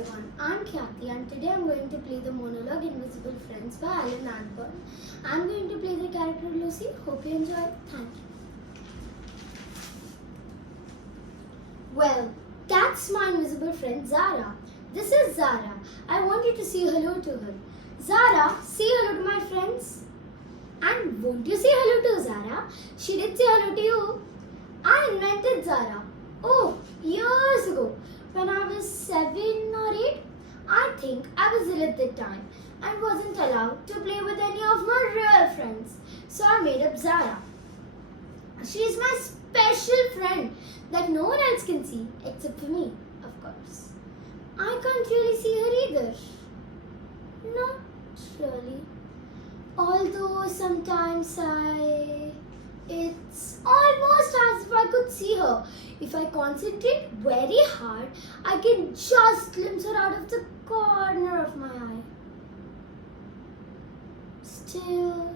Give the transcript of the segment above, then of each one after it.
everyone, I'm Khyati and today I'm going to play the monologue Invisible Friends by Alan Ayckbourn. I'm going to play the character Lucy. Hope you enjoy. Thank you. Well, that's my invisible friend Zara. This is Zara. I want you to say hello to her. Zara, say hello to my friends. And won't you say hello to Zara? She did say hello to you. I invented Zara. Oh, years ago. When I was 7 or 8, I think I was ill at the time and wasn't allowed to play with any of my real friends. So I made up Zara. She is my special friend that no one else can see except for me, of course. I can't really see her either. Not really. Although sometimes it's almost as if I could see her. If I concentrate very hard, I can just glimpse her out of the corner of my eye. Still.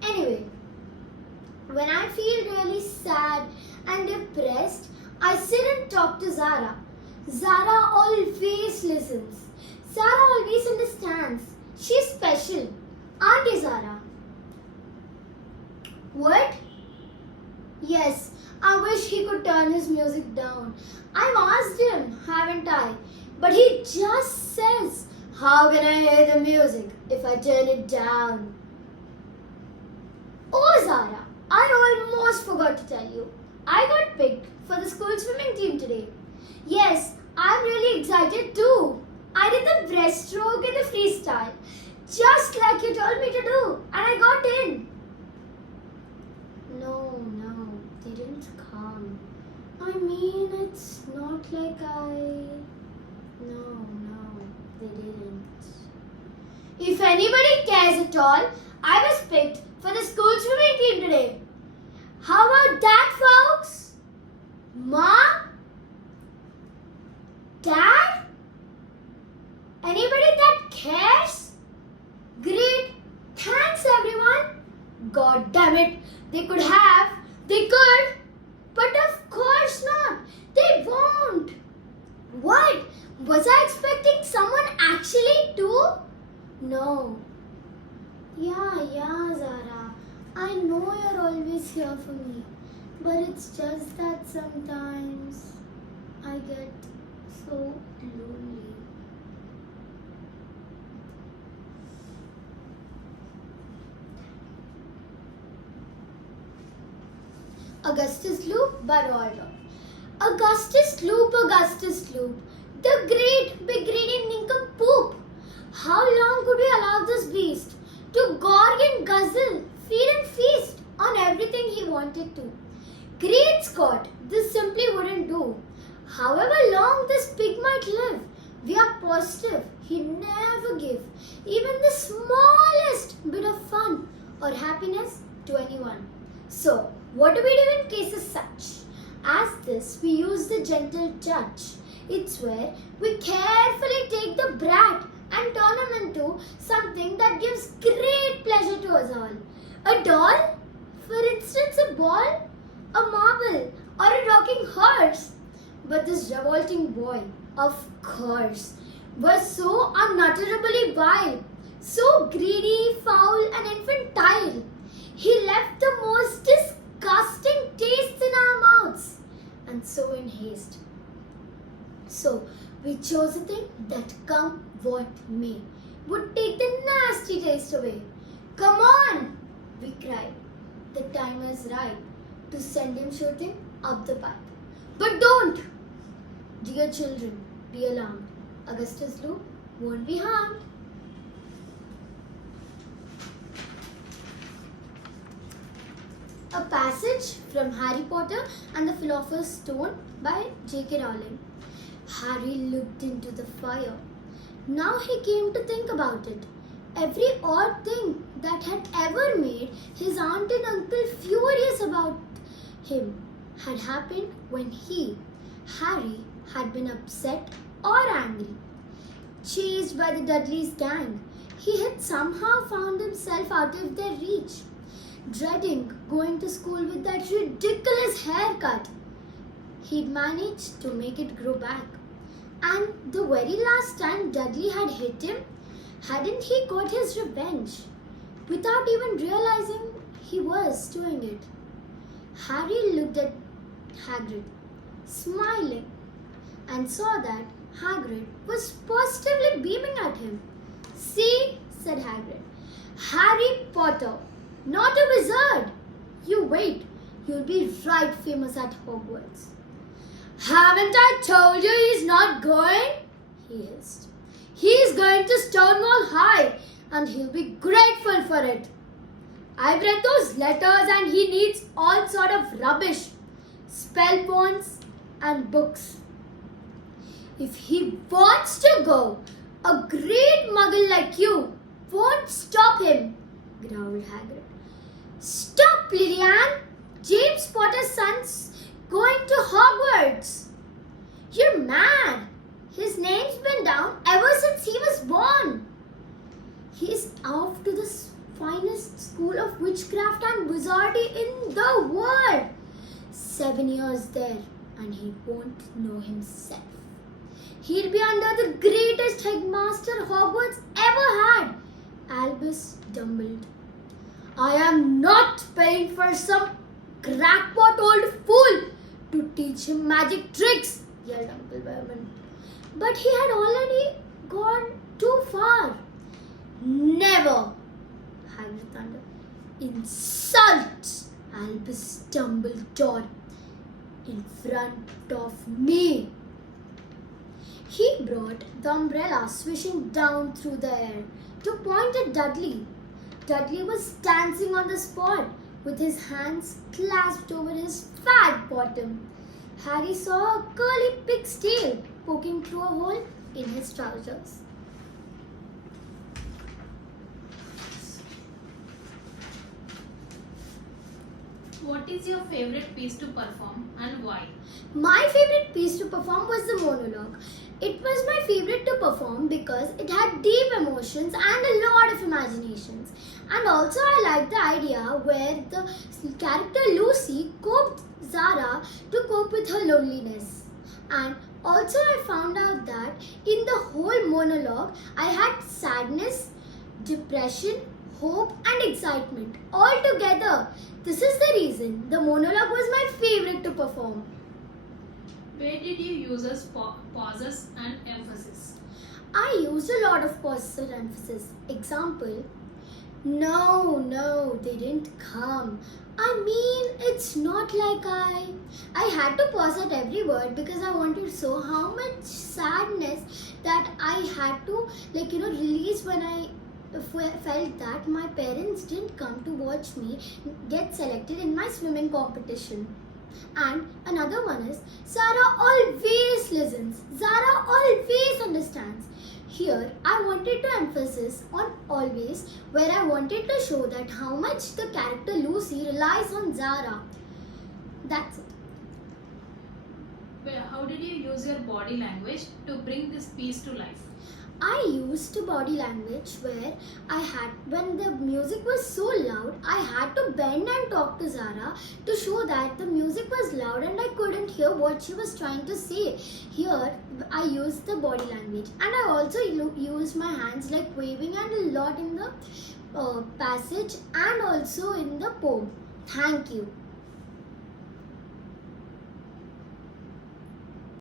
Anyway, when I feel really sad and depressed, I sit and talk to Zara. Zara always listens. Zara always understands. She's special. Aren't you, Zara? What? Yes, I wish he could turn his music down. I've asked him, haven't I? But he just says, how can I hear the music if I turn it down? Oh, Zara, I almost forgot to tell you. I got picked for the school swimming team today. Yes, I'm really excited too. I did the breaststroke and the freestyle, just like you told me to do, and I got in. No, they didn't come. I mean, it's not like No, they didn't. If anybody cares at all, I was picked for the school swimming team today. How about that, folks? Mom? Dad? Anybody that cares? Great. Thanks, everyone. God damn it. They could, but of course not. They won't. What? Was I expecting someone actually to? No. Yeah, Zara. I know you're always here for me. But it's just that sometimes I get so lonely. Augustus Loop by Roald Dahl. Augustus Loop, the great big greedy nincompoop. How long could we allow this beast to gorge and guzzle, feed and feast on everything he wanted to? Great Scott, this simply wouldn't do. However long this pig might live, we are positive he never gave even the smallest bit of fun or happiness to anyone. So, what do we do in cases such as this? We use the gentle touch. It's where we carefully take the brat and turn him into something that gives great pleasure to us all. A doll? For instance, a ball, a marble, or a rocking horse. But this revolting boy, of course, was so unutterably vile, so greedy, foul, and infantile. He left the most disgusting tastes in our mouths, and so in haste. So we chose a thing that, come what may, would take the nasty taste away. Come on, we cried. The time is right to send him shooting up the pipe. But don't! Dear children, be alarmed. Augustus Loop won't be harmed. A passage from Harry Potter and the Philosopher's Stone by J.K. Rowling. Harry looked into the fire. Now he came to think about it. Every odd thing that had ever made his aunt and uncle furious about him had happened when he, Harry, had been upset or angry. Chased by the Dudley's gang, he had somehow found himself out of their reach. Dreading going to school with that ridiculous haircut, he'd managed to make it grow back. And the very last time Dudley had hit him, hadn't he got his revenge? Without even realizing he was doing it. Harry looked at Hagrid, smiling, and saw that Hagrid was positively beaming at him. "See," said Hagrid, "Harry Potter, not a wizard. You wait, you'll be right famous at Hogwarts." "Haven't I told you he's not going?" he hissed. "He's going to Stonewall High, and he'll be grateful for it. I've read those letters and he needs all sort of rubbish, spell bonds and books. If he wants to go, a great muggle like you won't stop him," growled Hagrid. "Stop, Lillian! James Potter's son's going to Hogwarts." "You're mad. His name's been down ever since he was born. He's off to the finest school of witchcraft and wizardry in the world. 7 years there, and he won't know himself. He'll be under the greatest headmaster Hogwarts ever had, Albus Dumbledore. I am not paying for some crackpot old fool to teach him magic tricks," yelled Uncle Vernon. But he had already gone too far. "Never!" Hagrid thundered. "Insult Albus Dumbledore in front of me." He brought the umbrella swishing down through the air to point at Dudley. Dudley was dancing on the spot with his hands clasped over his fat bottom. Harry saw a curly pig's tail poking through a hole in his trousers. What is your favorite piece to perform and why? My favorite piece to perform was the monologue. It was my favorite to perform because it had deep emotions and a lot of imaginations. And also I liked the idea where the character Lucy coaxed Zara to cope with her loneliness. And also I found out that in the whole monologue I had sadness, depression, hope and excitement all together. This is the reason the monologue was my favorite to perform. Where did you use as pauses and emphasis? I used a lot of pauses and emphasis. Example, no, they didn't come. I mean, it's not like I had to pause at every word because I wanted to show how much sadness that I had to release when I felt that my parents didn't come to watch me get selected in my swimming competition. And another one is, Zara always listens. Zara always understands. Here, I wanted to emphasize on always, where I wanted to show that how much the character Lucy relies on Zara. That's it. How did you use your body language to bring this piece to life? I used body language where when the music was so loud, I had to bend and talk to Zara to show that the music was loud and I couldn't hear what she was trying to say. Here, I used the body language and I also used my hands like waving and a lot in the passage and also in the poem. Thank you.